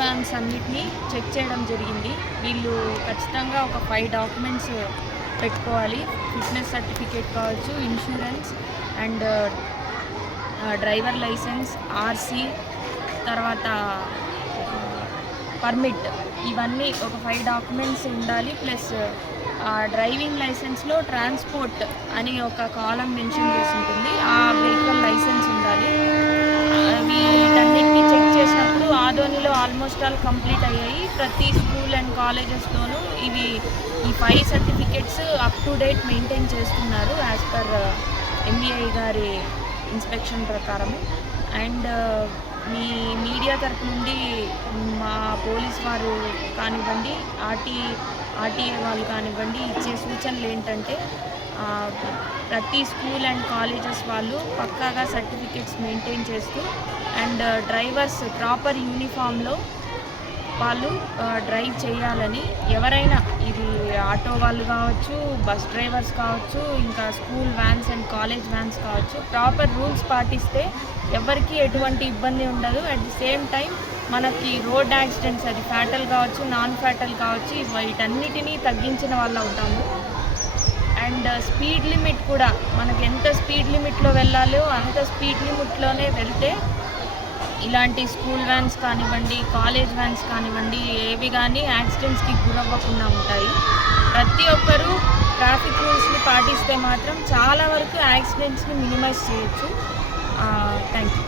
Vans అన్నిటినీ check చేయడం జరిగింది. వీళ్ళు ఖచ్చితంగా ఒక 5 డాక్యుమెంట్స్ పెట్టుకోవాలి. ఫిట్నెస్ సర్టిఫికేట్ కావచ్చు, insurance and driver licence, RC, తర్వాత పర్మిట్, ఇవన్నీ ఒక 5 డాక్యుమెంట్స్ ఉండాలి. ప్లస్ డ్రైవింగ్ లైసెన్స్లో ట్రాన్స్పోర్ట్ అని ఒక కాలం మెన్షన్ చేసి ఉంటుంది. ఆ వెహికల్ లైసెన్స్ ఉండాలి. వీటన్నిటిని చెక్ చేసినప్పుడు ఆదోనిలో ఆల్మోస్ట్ ఆల్ కంప్లీట్ అయ్యాయి. ప్రతి స్కూల్ అండ్ కాలేజెస్లోనూ ఈ 5 certificates up to date maintain చేస్తున్నారు యాజ్ పర్ ఎంబీఐ గారి ఇన్స్పెక్షన్ ప్రకారము. అండ్ మీ మీడియా తరపు నుండి మా పోలీస్ వారు కానివ్వండి, ఆర్టీఏ వాళ్ళు కానివ్వండి ఇచ్చే సూచనలు ఏంటంటే ప్రతి స్కూల్ అండ్ కాలేజెస్ వాళ్ళు పక్కాగా సర్టిఫికెట్స్ మెయింటైన్ చేస్తూ అండ్ డ్రైవర్స్ ప్రాపర్ యూనిఫామ్లో వాళ్ళు డ్రైవ్ చేయాలని, ఎవరైనా ఇది ఆటో వాళ్ళు కావచ్చు, బస్ డ్రైవర్స్ కావచ్చు, ఇంకా school vans and college vans కావచ్చు, ప్రాపర్ రూల్స్ పాటిస్తే ఎవరికి ఎటువంటి ఇబ్బంది ఉండదు. అట్ ది సేమ్ టైం మనకి రోడ్ యాక్సిడెంట్స్, అది ఫ్యాటల్ కావచ్చు, నాన్ ఫ్యాటల్ కావచ్చు, వీటన్నిటినీ తగ్గించిన వాళ్ళు అవుతాము. అండ్ స్పీడ్ లిమిట్ కూడా మనకు ఎంత స్పీడ్ లిమిట్లో వెళ్ళాలో అంత స్పీడ్ లిమిట్లోనే వెళ్తే ఇలాంటి స్కూల్ వ్యాన్స్ కానివ్వండి, కాలేజ్ వ్యాన్స్ కానివ్వండి, ఏవి కానీ యాక్సిడెంట్స్కి గురవ్వకుండా ఉంటాయి. ప్రతి ఒక్కరూ ట్రాఫిక్ రూల్స్ని పాటిస్తే మాత్రం చాలా వరకు యాక్సిడెంట్స్ని మినిమైజ్ చేయొచ్చు. Thank you.